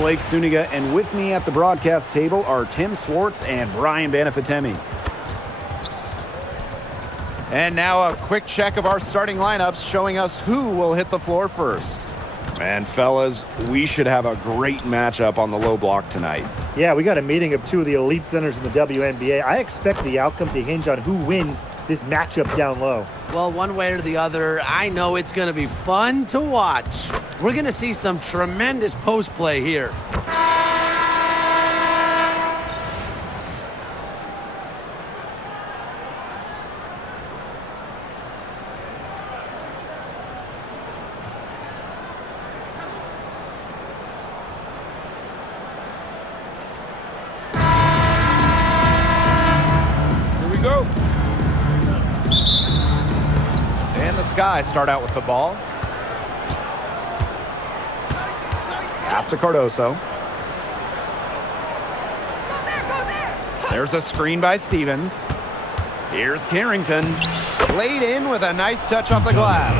Blake Suniga, and with me at the broadcast table are Tim Swartz and Brian Banafitemi. And now a quick check of our starting lineups showing us who will hit the floor first. And fellas, we should have a great matchup on the low block tonight. Yeah, we got a meeting of two of the elite centers in the WNBA. I expect the outcome to hinge on who wins this matchup down low. Well, one way or the other, I know it's going to be fun to watch. We're going to see some tremendous post play here. Sky start out with the ball. Pass to Cardoso. There's a screen by Stevens. Here's Carrington. Laid in with a nice touch off the glass.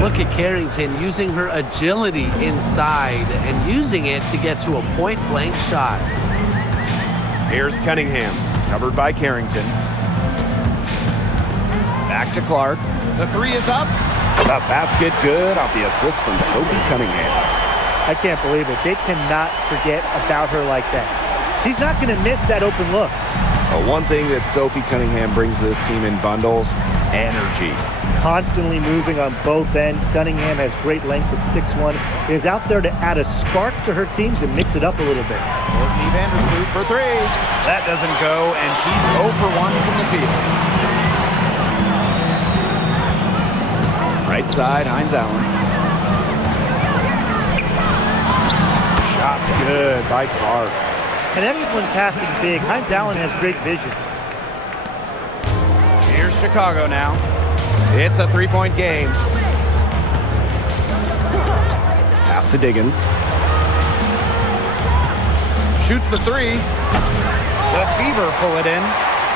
Look at Carrington using her agility inside and using it to get to a point-blank shot. Here's Cunningham, covered by Carrington. Back to Clark. The three is up. The basket good off the assist from Sophie Cunningham. I can't believe it. They cannot forget about her like that. She's not going to miss that open look. But one thing that Sophie Cunningham brings to this team in bundles, energy. Constantly moving on both ends. Cunningham has great length at 6'1". Is out there to add a spark to her team to mix it up a little bit. Courtney Vandersloot for three. That doesn't go, and she's 0 for 1 from the field. Right side, Hines Allen. Shots good by Clark. And excellent passing big. Hines Allen has great vision. Here's Chicago now. It's a three-point game. Pass to Diggins. Shoots the three. The Fever pull it in.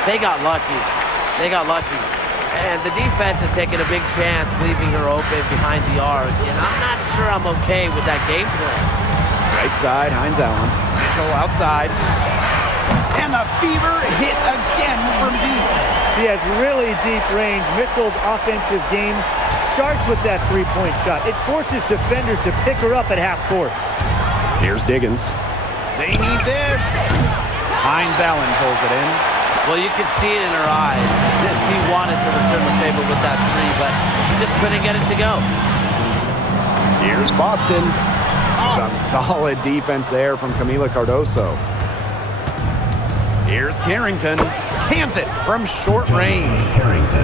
They got lucky. They got lucky. And the defense is taking a big chance, leaving her open behind the arc. And I'm not sure I'm okay with that game plan. Right side, Hines Allen. Mitchell outside. And the Fever hit again from deep. She has really deep range. Mitchell's offensive game starts with that three-point shot. It forces defenders to pick her up at half court. Here's Diggins. They need this. Hines Allen pulls it in. Well, you could see it in her eyes. She wanted to return the favor with that three, but she just couldn't get it to go. Here's Boston. Some solid defense there from Camila Cardoso. Here's Carrington. Cans it from short range.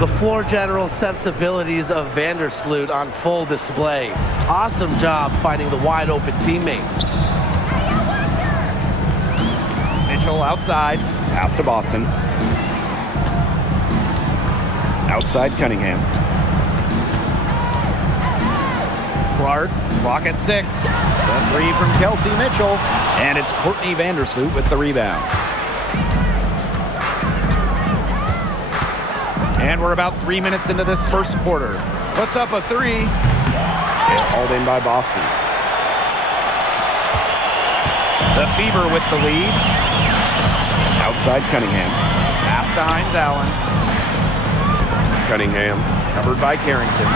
The floor general sensibilities of Vandersloot on full display. Awesome job finding the wide open teammate. Mitchell outside. Pass to Boston. Outside Cunningham. Clark, clock at 6. The three from Kelsey Mitchell. And it's Courtney Vandersloot with the rebound. And we're about 3 minutes into this first quarter. Puts up a three. It's hauled in by Boston. The Fever with the lead. Outside Cunningham. Pass to Hines Allen. Cunningham. Covered by Carrington.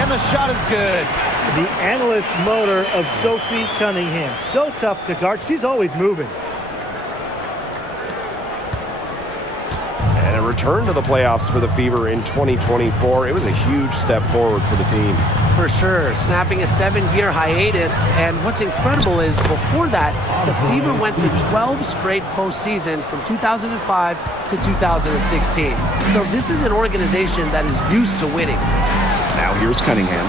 And the shot is good. The analyst motor of Sophie Cunningham. So tough to guard. She's always moving. And a return to the playoffs for the Fever in 2024. It was a huge step forward for the team. For sure, snapping a 7-year hiatus. And what's incredible is before that, the Fever went to 12 straight postseasons from 2005 to 2016. So this is an organization that is used to winning. Now here's Cunningham.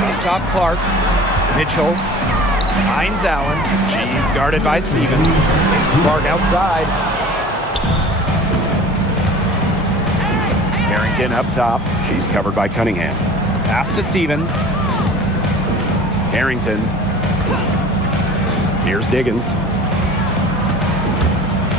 Up top Clark. Mitchell. Hines Allen. She's guarded by Stevens. Clark outside. Carrington up top. She's covered by Cunningham. Pass to Stevens. Carrington. Here's Diggins.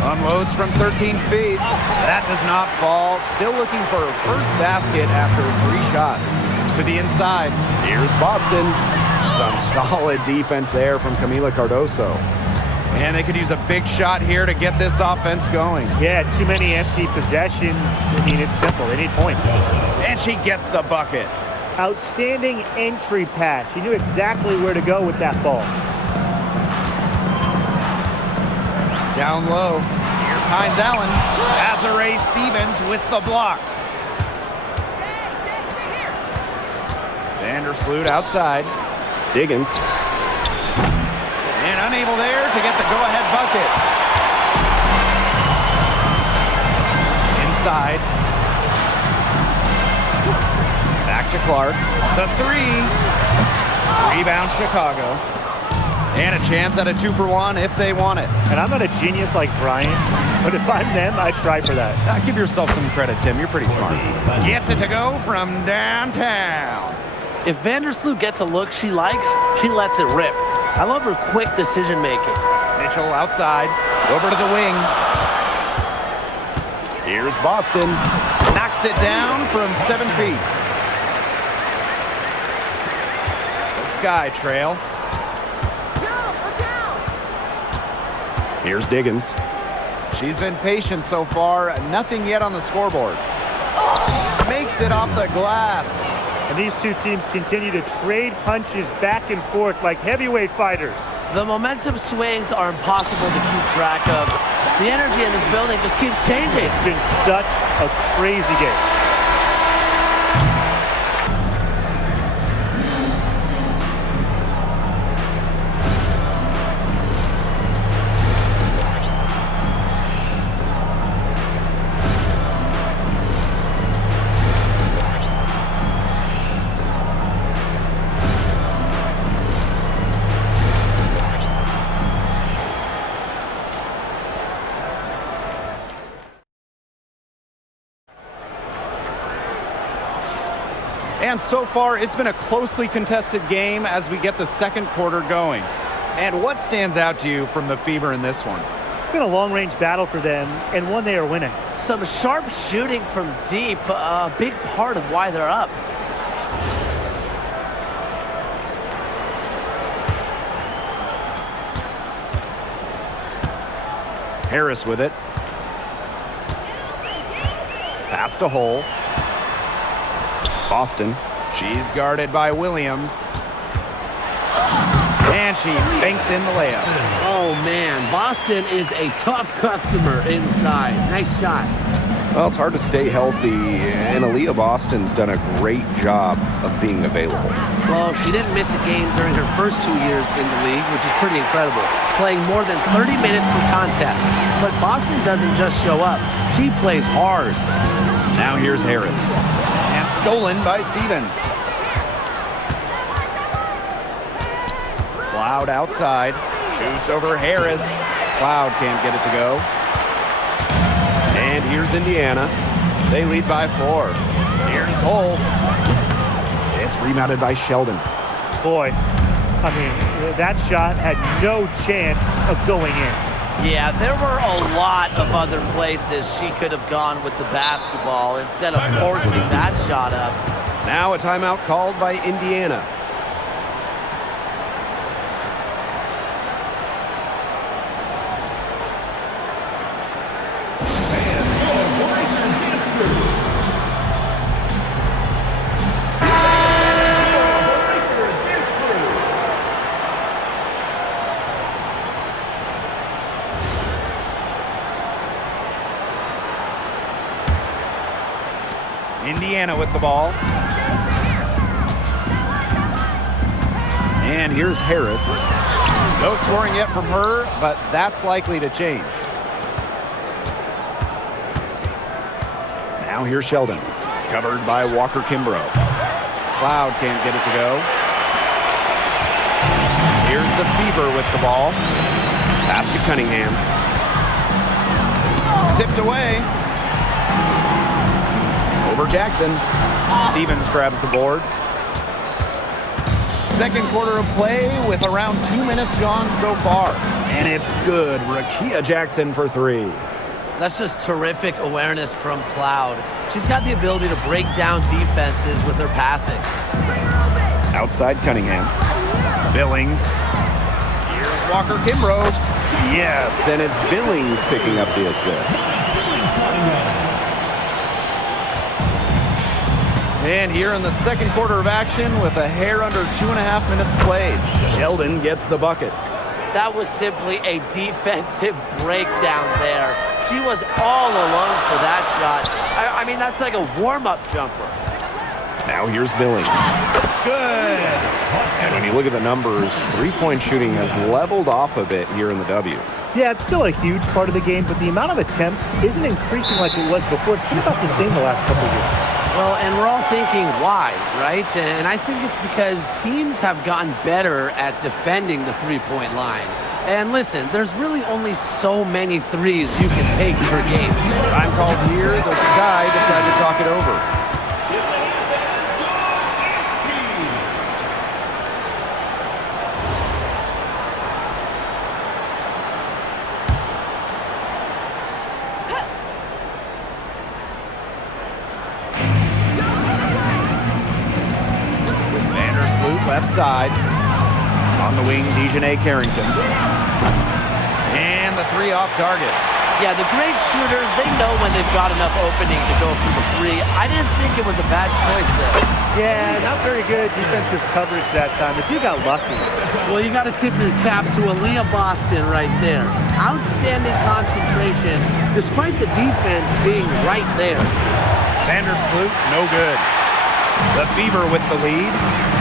Unloads from 13 feet. That does not fall. Still looking for her first basket after 3 shots. To the inside. Here's Boston. Some solid defense there from Camila Cardoso. And they could use a big shot here to get this offense going. Yeah, too many empty possessions. I mean, it's simple. They need points. And she gets the bucket. Outstanding entry pass. She knew exactly where to go with that ball. Down low. Here's Hines Allen. Azare Stevens with the block. Vandersloot outside. Diggins. And unable there to get the go-ahead bucket. Inside. Back to Clark. The three. Rebound Chicago. And a chance at a 2-for-1 if they want it. And I'm not a genius like Brian, but if I'm them, I'd try for that. Now, give yourself some credit, Tim. You're pretty smart. Gets it to go from downtown. If Vandersloot gets a look she likes, she lets it rip. I love her quick decision-making. Mitchell outside, over to the wing. Here's Boston. Knocks it down from 7 feet. The Sky Trail. Here's Diggins. She's been patient so far. Nothing yet on the scoreboard. Makes it off the glass. And these two teams continue to trade punches back and forth like heavyweight fighters. The momentum swings are impossible to keep track of. The energy in this building just keeps changing. It's been such a crazy game. And so far, it's been a closely contested game as we get the second quarter going. And what stands out to you from the Fever in this one? It's been a long-range battle for them, and one they are winning. Some sharp shooting from deep, a big part of why they're up. Harris with it. Pass to Hole. Boston. She's guarded by Williams. And she banks in the layup. Oh, man. Boston is a tough customer inside. Nice shot. Well, it's hard to stay healthy, and Aaliyah Boston's done a great job of being available. Well, she didn't miss a game during her first 2 years in the league, which is pretty incredible, playing more than 30 minutes per contest. But Boston doesn't just show up. She plays hard. Now here's Harris. And stolen by Stevens. Cloud outside. Shoots over Harris. Cloud can't get it to go. And here's Indiana. They lead by 4. Here's Hull. It's rebounded by Sheldon. Boy, I mean, that shot had no chance of going in. Yeah, there were a lot of other places she could have gone with the basketball instead of forcing that shot up. Now a timeout called by Indiana. Indiana with the ball. And here's Harris. No scoring yet from her, but that's likely to change. Now here's Sheldon. Covered by Walker Kimbrough. Cloud can't get it to go. Here's the Fever with the ball. Pass to Cunningham. Tipped away. Over Jackson. Stevens grabs the board. Second quarter of play with around 2 minutes gone so far. And it's good. Rakia Jackson for 3. That's just terrific awareness from Cloud. She's got the ability to break down defenses with her passing. Outside Cunningham. Billings. Here's Walker Kimbrough. Yes, and it's Billings picking up the assist. And here in the second quarter of action with a hair under 2.5 minutes played, Sheldon gets the bucket. That was simply a defensive breakdown there. She was all alone for that shot. I mean, that's like a warm-up jumper. Now here's Billings. Good. And when you look at the numbers, three-point shooting has leveled off a bit here in the W. Yeah, it's still a huge part of the game, but the amount of attempts isn't increasing like it was before. It's been about the same the last couple of years. Well, and we're all thinking why, right? And I think it's because teams have gotten better at defending the three-point line. And listen, there's really only so many threes you can take per game. I'm called here. The Sky decided to talk it over. Left side. On the wing, Dejanay Carrington. And the three off target. Yeah, the great shooters, they know when they've got enough opening to go for the three. I didn't think it was a bad choice there. Yeah, not very good defensive coverage that time, but you got lucky. Well, you got to tip your cap to Aaliyah Boston right there. Outstanding concentration, despite the defense being right there. Vandersloot, no good. The Fever with the lead.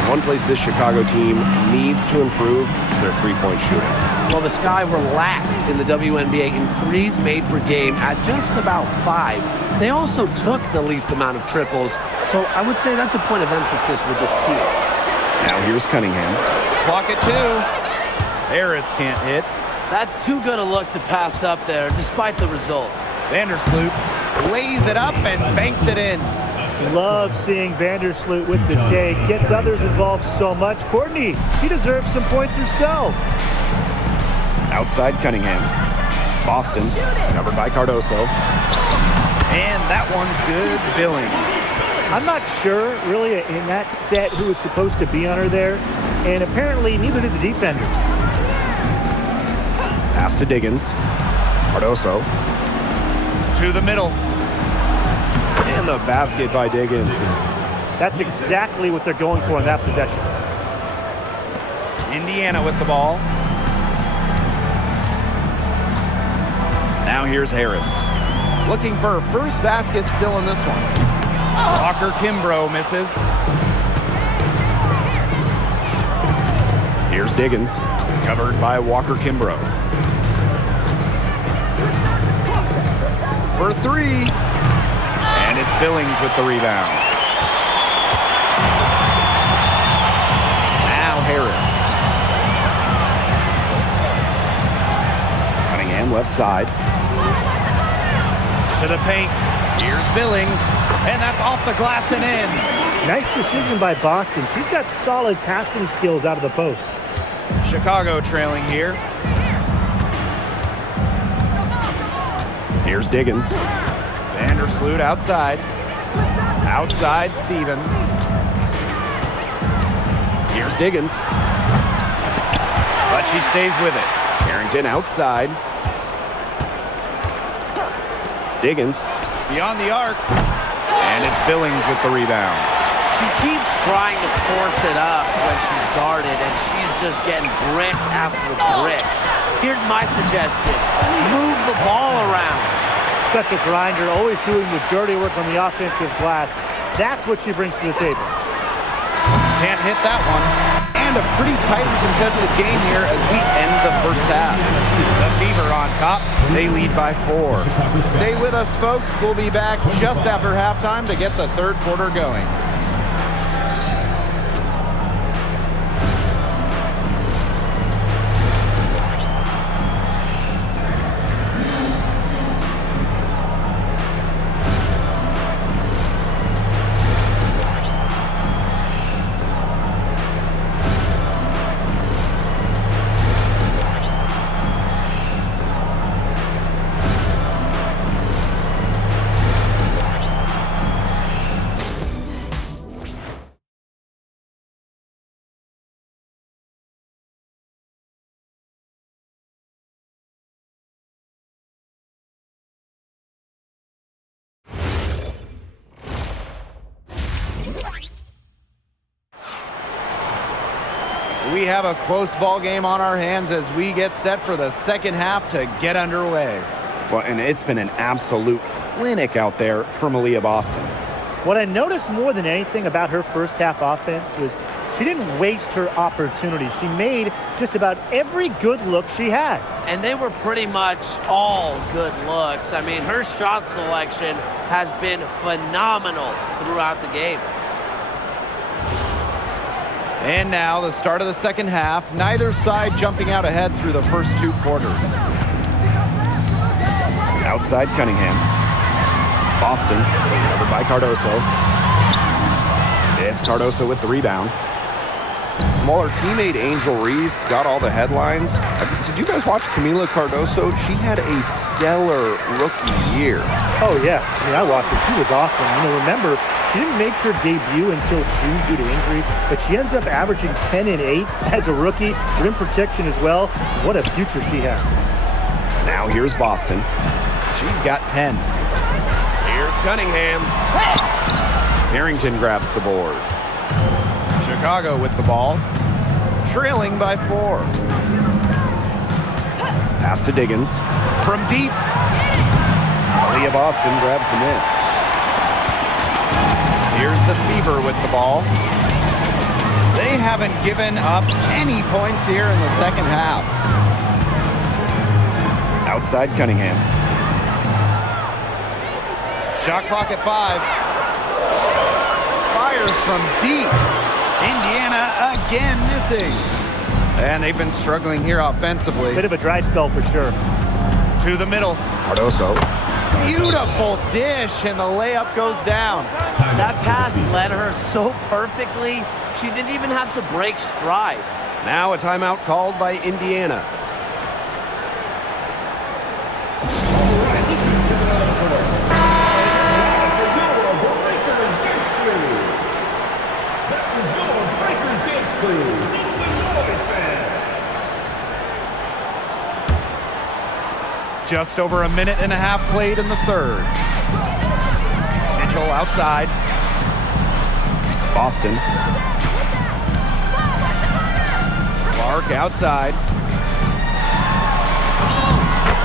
One place this Chicago team needs to improve is their three-point shooting. Well, the Sky were last in the WNBA in threes made per game at just about 5. They also took the least amount of triples, so I would say that's a point of emphasis with this team. Now here's Cunningham. Clock at 2. Harris can't hit. That's too good a look to pass up there, despite the result. Vandersloot lays it up and banks it in. Love seeing Vandersloot with the take. Gets others involved so much. Courtney, she deserves some points herself. Outside Cunningham. Boston, covered by Cardoso. And that one's good. Billings. I'm not sure, really, in that set who was supposed to be on her there. And apparently, neither did the defenders. Pass to Diggins. Cardoso. To the middle. And the basket by Diggins. That's exactly what they're going for in that possession. Indiana with the ball. Now here's Harris. Looking for her first basket still in this one. Walker Kimbrough misses. Here's Diggins. Covered by Walker Kimbrough. For 3. And it's Billings with the rebound. Now Harris. Cunningham left side. To the paint. Here's Billings. And that's off the glass and in. Nice decision by Boston. She's got solid passing skills out of the post. Chicago trailing here. Here's Diggins. Vandersloot outside. Outside Stevens. Here's Diggins. But she stays with it. Carrington outside. Diggins beyond the arc. And it's Billings with the rebound. She keeps trying to force it up when she's guarded, and she's just getting brick after brick. Here's my suggestion. Move the ball around. Such a grinder, always doing the dirty work on the offensive glass. That's what she brings to the table. Can't hit that one. And a pretty tightly contested game here as we end the first half. The Fever on top. They lead by 4. Stay with us, folks. We'll be back just after halftime to get the third quarter going. we have a close ball game on our hands as we get set for the second half to get underway. Well, and it's been an absolute clinic out there for Malia Boston. What I noticed more than anything about her first half offense was she didn't waste her opportunities. She made just about every good look she had. And they were pretty much all good looks. I mean, her shot selection has been phenomenal throughout the game. And now the start of the second half. Neither side jumping out ahead through the first 2 quarters. Outside Cunningham. Boston, covered by Cardoso. It's Cardoso with the rebound. While her teammate Angel Reese got all the headlines, did you guys watch Camila Cardoso? She had a stellar rookie year. Oh, yeah. I mean, I watched her. She was awesome. Remember, she didn't make her debut until June due to injury, but she ends up averaging 10 and 8 as a rookie, rim protection as well. What a future she has. Now here's Boston. She's got 10. Here's Cunningham. Harrington grabs the board. Chicago with the ball, trailing by 4. Pass to Diggins. From deep. Malia Boston grabs the miss. Here's the Fever with the ball. They haven't given up any points here in the second half. Outside Cunningham. Shot clock at 5. Fires from deep. Indiana again missing. And they've been struggling here offensively. Bit of a dry spell for sure. To the middle. Cardoso. Beautiful dish, and the layup goes down. That pass led her so perfectly, she didn't even have to break stride. Now a timeout called by Indiana. Just over a minute and a half played in the third. Mitchell outside. Boston. Clark outside.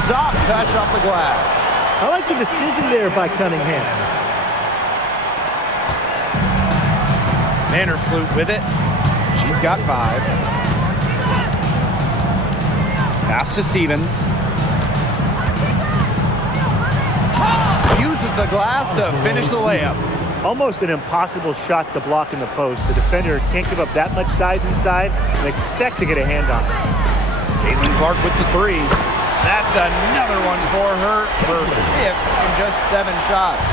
Soft touch off the glass. I like the decision there by Cunningham. Vandersloot with it. She's got 5. Pass to Stevens. Uses the glass to finish the layup. Almost an impossible shot to block in the post. The defender can't give up that much size inside and expect to get a hand on it. Caitlin Clark with the 3. That's another one for her. Her 5th in just 7 shots.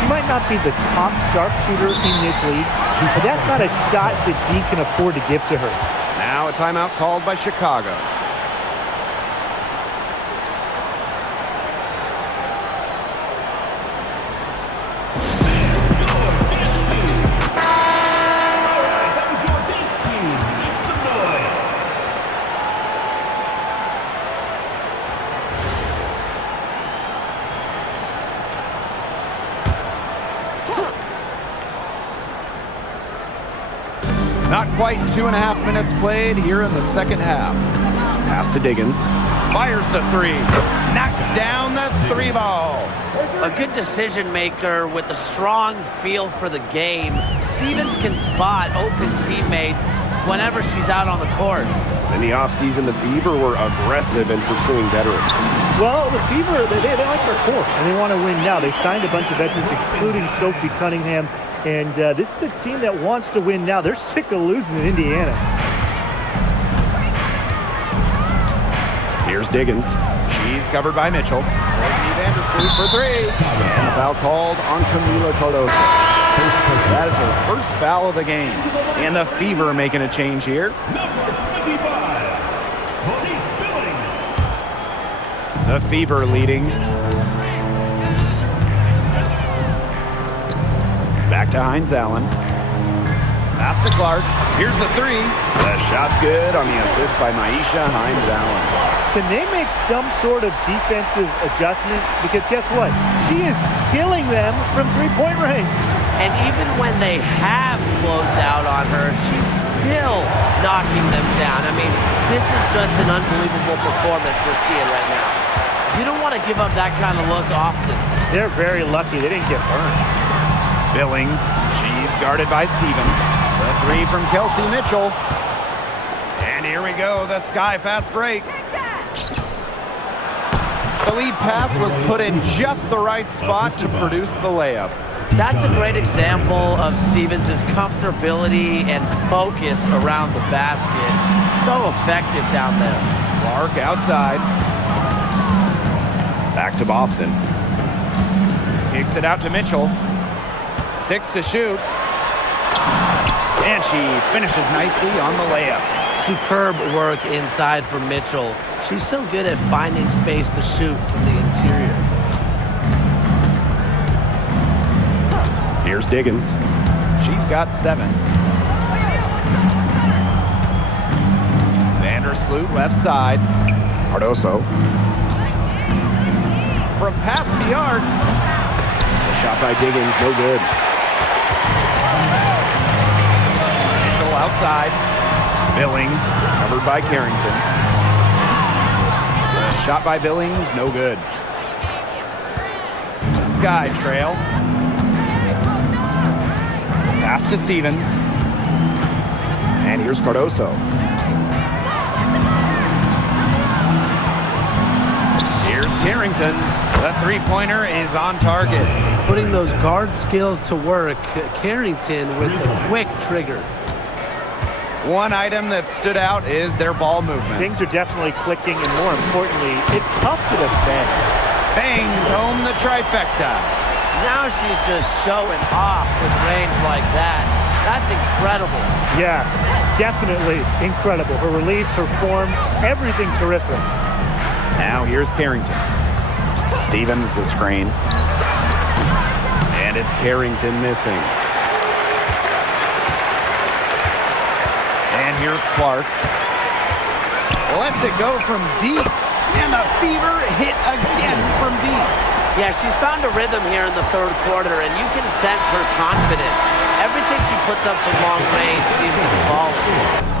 She might not be the top sharpshooter in this league, but that's not a shot that D can afford to give to her. Now a timeout called by Chicago. Not quite 2.5 minutes played here in the second half. Pass to Diggins. Fires the 3. Knocks down the 3 ball. A good decision maker with a strong feel for the game. Stevens can spot open teammates whenever she's out on the court. In the offseason, the Fever were aggressive in pursuing veterans. Well, the Fever, they like their core, and they want to win now. They signed a bunch of veterans, including Sophie Cunningham, and this is a team that wants to win now. They're sick of losing in Indiana. Here's Diggins. She's covered by Mitchell. Vandersloot for 3. And foul called on Camila Cardoso. That is her first foul of the game. And the Fever making a change here. The Fever leading. Back to Hines Allen. Pass to Clark. Here's the 3. The shot's good on the assist by Maisha Hines Allen. Can they make some sort of defensive adjustment? Because guess what? She is killing them from three-point range. And even when they have closed out on her, she's still knocking them down. I mean, this is just an unbelievable performance we're seeing right now. You don't want to give up that kind of look often. They're very lucky they didn't get burned. Billings, she's guarded by Stevens. The three from Kelsey Mitchell. And here we go, the sky fast break. The lead pass was put in just the right spot to produce the layup. That's a great example of Stevens' comfortability and focus around the basket. So effective down there. Clark outside. Back to Boston. Kicks it out to Mitchell. 6 to shoot. And she finishes nicely on the layup. Superb work inside for Mitchell. She's so good at finding space to shoot from the interior. Here's Diggins. She's got 7. Vandersloot left side. Cardoso. From past the arc. The shot by Diggins, no good. Mitchell outside. Billings, covered by Carrington. The shot by Billings, no good. Sky trail. Pass to Stevens. And here's Cardoso. Here's Carrington. The three-pointer is on target. Putting those guard skills to work, Carrington with the quick trigger. One item that stood out is their ball movement. Things are definitely clicking, and more importantly, it's tough to defend. Bangs home the trifecta. Now she's just showing off with range like that. That's incredible. Yeah, definitely incredible. Her release, her form, everything terrific. Now here's Carrington. Stevens the screen. And it's Carrington missing. And here's Clark. Lets it go from deep. And the Fever hit again from deep. Yeah, she's found a rhythm here in the third quarter, and you can sense her confidence. Everything she puts up from long range seems to be falling.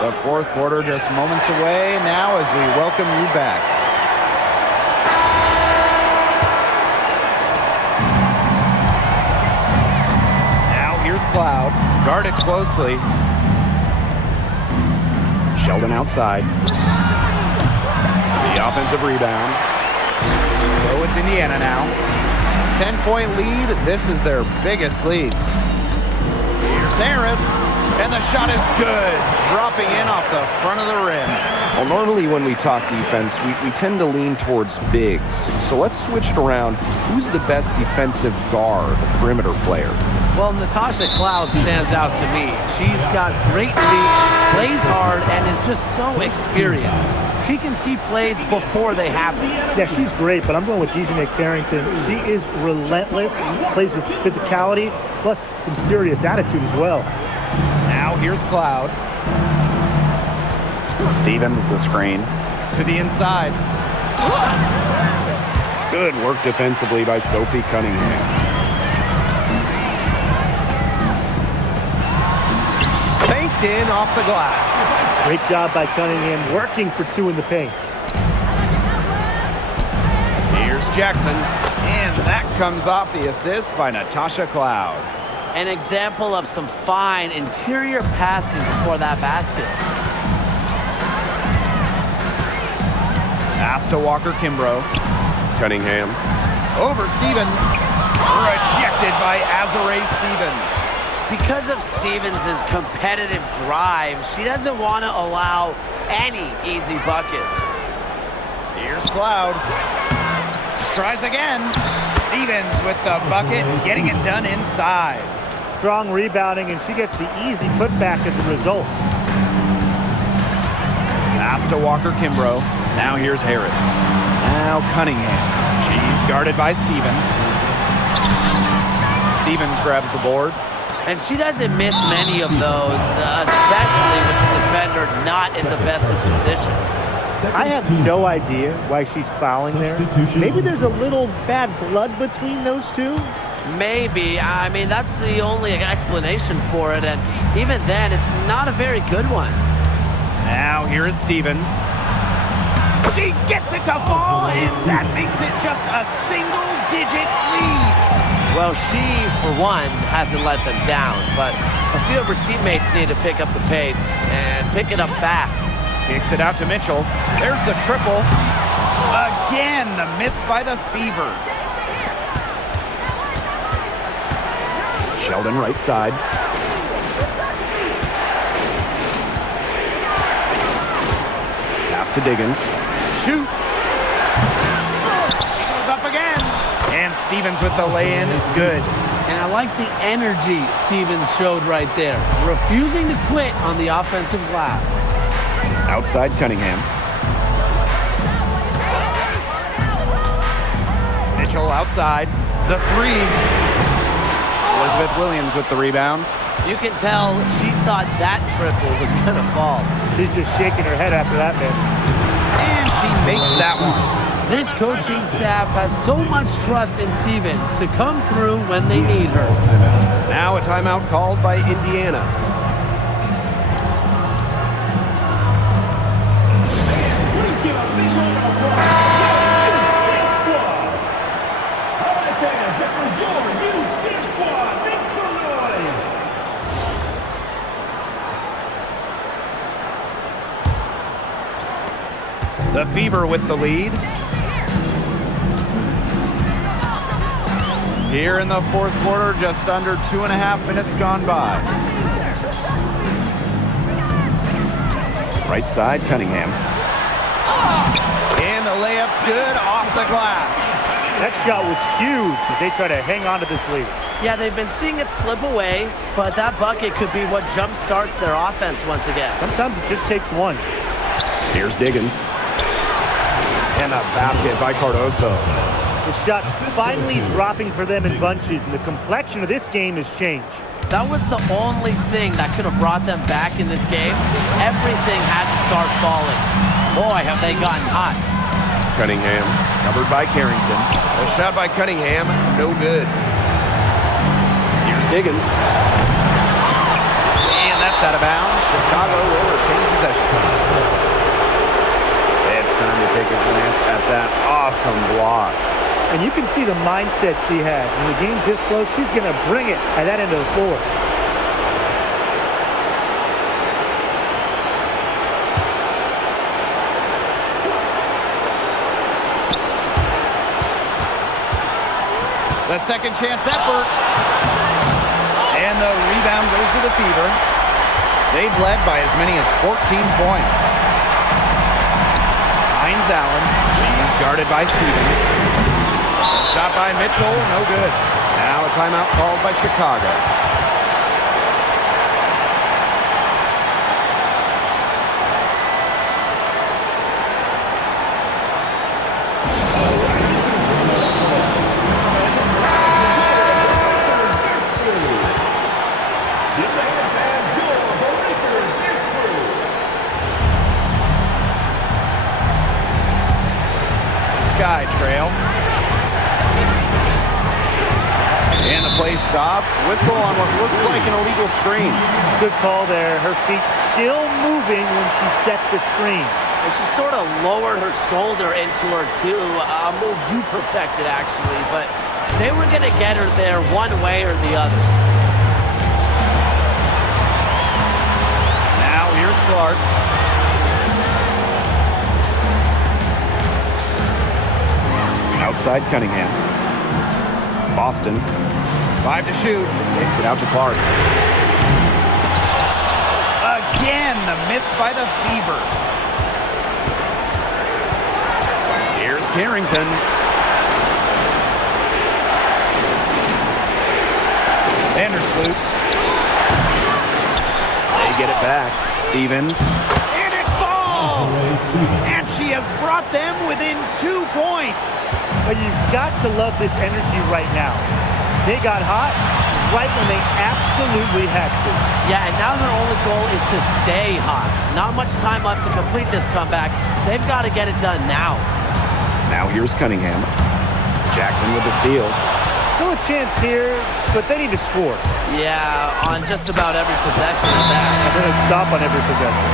The fourth quarter just moments away now as we welcome you back. Now here's Cloud, guarded closely. Sheldon outside. The offensive rebound. So it's Indiana now. 10-point lead. This is their biggest lead. Here's Harris. And the shot is good, dropping in off the front of the rim. Well, normally when we talk defense, we tend to lean towards bigs. So let's switch it around. Who's the best defensive guard, perimeter player? Well, Natasha Cloud stands out to me. She's got great reach, plays hard, and is just so experienced. She can see plays before they happen. Yeah, she's great, but I'm going with Dejanay Carrington. She is relentless, plays with physicality, plus some serious attitude as well. Now here's Cloud. Stevens the screen. To the inside. Good work defensively by Sophie Cunningham. Faked in off the glass. Great job by Cunningham, working for 2 in the paint. Here's Jackson. And that comes off the assist by Natasha Cloud. An example of some fine interior passing before that basket. Pass to Walker Kimbrough. Cunningham. Over Stevens. Rejected by Azare Stevens. Because of Stevens' competitive drive, she doesn't want to allow any easy buckets. Here's Cloud. Tries again. Stevens with the bucket, getting it done inside. Strong rebounding, and she gets the easy putback as a result. Pass to Walker Kimbrough. Now here's Harris. Now Cunningham. She's guarded by Stevens. Stevens grabs the board. And she doesn't miss many of those, especially with the defender not in the best of positions. I have no idea why she's fouling there. Maybe there's a little bad blood between those two. Maybe. I mean, that's the only explanation for it. And even then, it's not a very good one. Now here is Stevens. She gets it to fall, and that makes it just a single-digit lead. Well, she, for one, hasn't let them down, but a few of her teammates need to pick up the pace and pick it up fast. Kicks it out to Mitchell. There's the triple. Again, the miss by the Fever. Sheldon right side. Pass to Diggins. Shoots. Goes up again. And Stevens with the lay-in is good. And I like the energy Stevens showed right there, refusing to quit on the offensive glass. Outside Cunningham. Mitchell outside. The three. Elizabeth Williams with the rebound. You can tell she thought that triple was going to fall. She's just shaking her head after that miss. And she makes that one. This coaching staff has so much trust in Stevens to come through when they need her. Now a timeout called by Indiana. The Fever with the lead. Here in the fourth quarter, just under 2.5 minutes gone by. Right side, Cunningham. And the layup's good off the glass. That shot was huge as they try to hang on to this lead. Yeah, they've been seeing it slip away, but that bucket could be what jump starts their offense once again. Sometimes it just takes one. Here's Diggins. And a basket by Cardoso. The shot's finally dropping for them in bunches, and the complexion of this game has changed. That was the only thing that could have brought them back in this game. Everything had to start falling. Boy, have they gotten hot. Cunningham, covered by Carrington. A shot by Cunningham, no good. Here's Diggins. And that's out of bounds. Chicago will retain possession. It's time to take a glance at that awesome block. And you can see the mindset she has. When the game's this close, she's going to bring it at that end of the floor. The second chance effort. And the rebound goes to the Fever. They've led by as many as 14 points. Hines Allen. She's guarded by Stevens. Shot by Mitchell, no good. Now a timeout called by Chicago. Sky trail. And the play stops. Whistle on what looks like an illegal screen. Good call there. Her feet still moving when she set the screen. And she sort of lowered her shoulder into her, too. A move you perfected, actually. But they were going to get her there one way or the other. Now here's Clark. Outside Cunningham. Boston. 5 to shoot. Takes it out to Clark. Again, the miss by the Fever. Here's Carrington. Vandersloot. They get it back. Stevens. And it falls! balls. And she has brought them within 2 points. But you've got to love this energy right now. They got hot right when they absolutely had to. Yeah, and now their only goal is to stay hot. Not much time left to complete this comeback. They've got to get it done now. Now here's Cunningham. Jackson with the steal. Still a chance here, but they need to score. Yeah, on just about every possession of that. They're going to stop on every possession.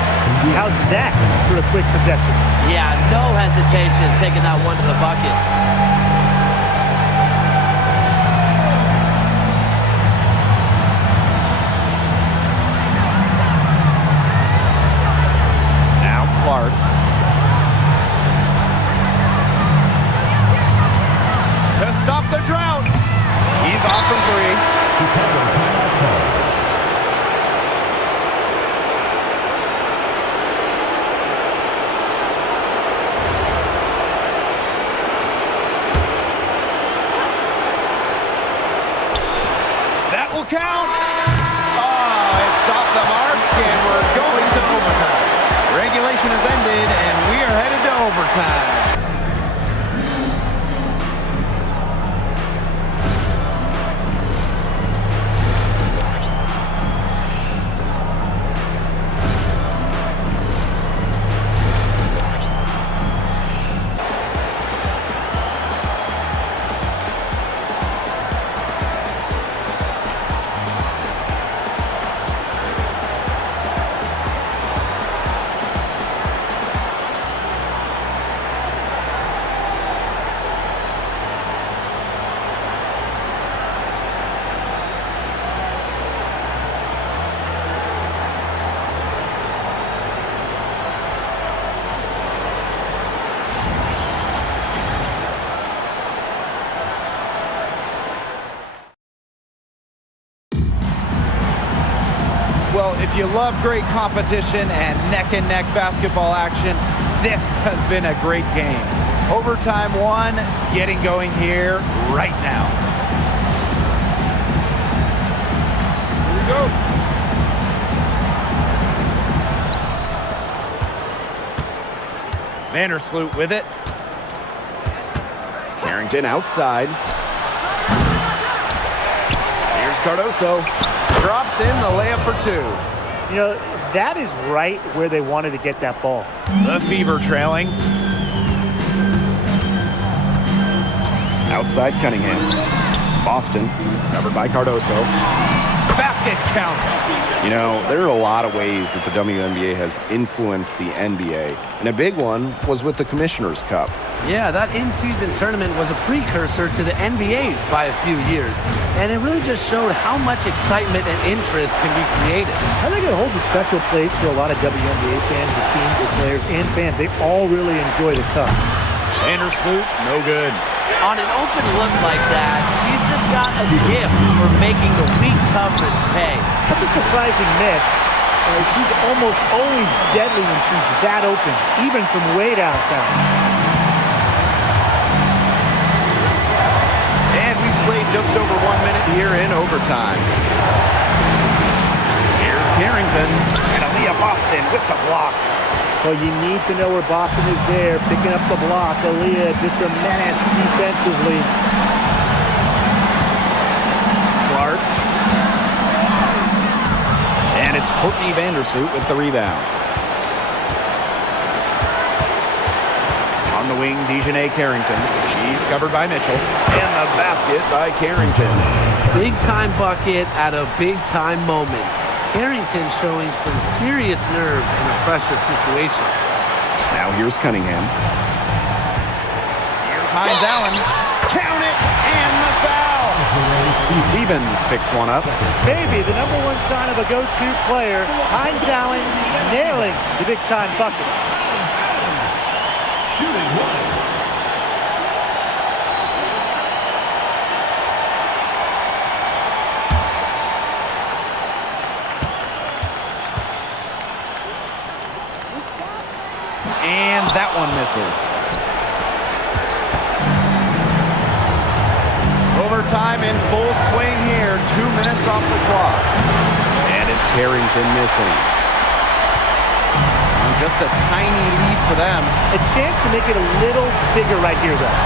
How's that for a quick possession? Yeah, no hesitation taking that one to the bucket. Now Clark. To stop the drought. He's off from 3. That will count. Oh, it's off the mark, and we're going to overtime. Regulation has ended, and we are headed to overtime. Well, if you love great competition and neck-and-neck basketball action, this has been a great game. Overtime 1, getting going here right now. Here we go. Vandersloot with it. Carrington outside. Here's Cardoso. Drops in the layup for 2. You know, that is right where they wanted to get that ball. The Fever trailing. Outside Cunningham. Boston, covered by Cardoso. Basket counts. You know, there are a lot of ways that the WNBA has influenced the NBA, and a big one was with the Commissioner's Cup. Yeah, that in-season tournament was a precursor to the NBA's by a few years, and it really just showed how much excitement and interest can be created. I think it holds a special place for a lot of WNBA fans, the teams, the players, and fans. They all really enjoy the cup. Vandersloot, no good. On an open look like that, she's just got a gift for making the weak coverage pay. That's a surprising miss. She's almost always deadly when she's that open, even from way downtown. And we played just over 1 minute here in overtime. Here's Carrington and Aaliyah Boston with the block. Well, you need to know where Boston is there, picking up the block. Aaliyah just a menace defensively. Clark. And it's Courtney Vandersloot with the rebound. On the wing, Dejanay Carrington. She's covered by Mitchell. And the basket by Carrington. Big-time bucket at a big-time moment. Carrington showing some serious nerve in a pressure situation. Now here's Cunningham. Here's Hines Allen. Count it, and the foul. Stevens picks one up. Maybe the #1 sign of a go-to player, Hines Allen nailing the big-time bucket. Shooting one. And that one misses. Overtime in full swing here. 2 minutes off the clock. And it's Carrington missing. Just a tiny lead for them. A chance to make it a little bigger right here, though.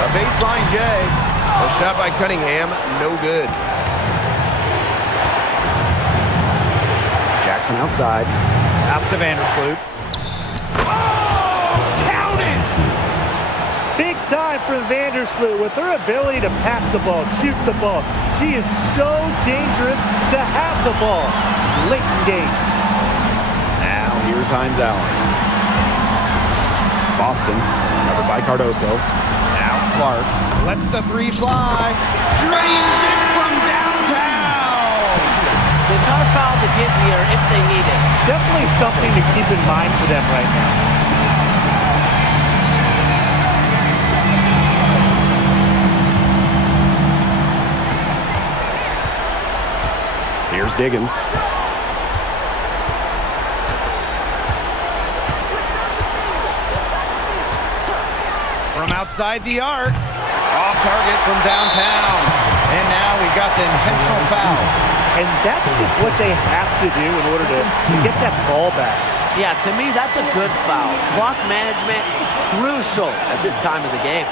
A baseline J. A shot by Cunningham, no good. Jackson outside. Pass to Vandersloot. Oh, count it! Big time for Vandersloot with her ability to pass the ball, shoot the ball. She is so dangerous to have the ball late in games. Now here's Hines Allen. Boston, covered by Cardoso. Now Clark lets the three fly. Drains it from downtown. They've got a foul to give here if they need it. Definitely something to keep in mind for them right now. Here's Diggins. From outside the arc. Off target from downtown. And now we got the intentional foul. And that's just what they have to do in order to get that ball back. Yeah, to me, that's a good foul. Clock management, crucial at this time of the game.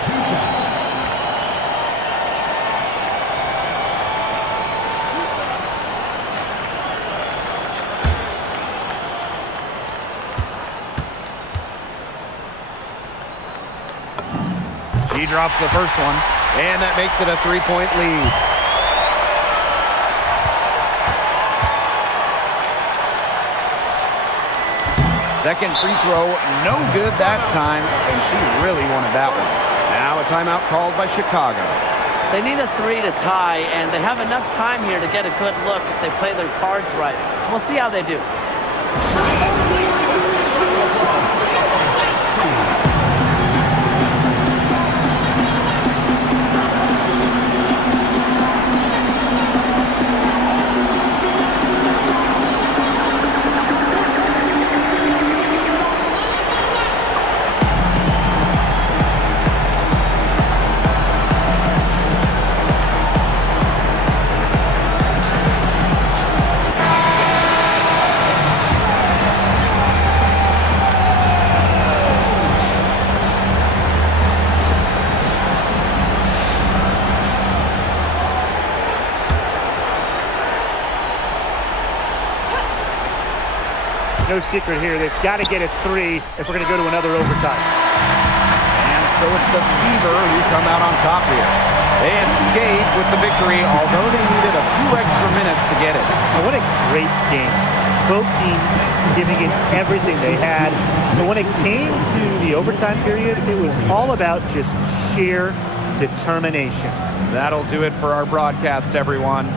He drops the first one, and that makes it a three-point lead. Second free throw, no good that time, and she really wanted that one. Now a timeout called by Chicago. They need a three to tie, and they have enough time here to get a good look if they play their cards right. We'll see how they do. No secret here. They've got to get a three if we're going to go to another overtime. And so it's the Fever who come out on top here. They escape with the victory, although they needed a few extra minutes to get it. And what a great game. Both teams giving it everything they had. But when it came to the overtime period, it was all about just sheer determination. That'll do it for our broadcast, everyone.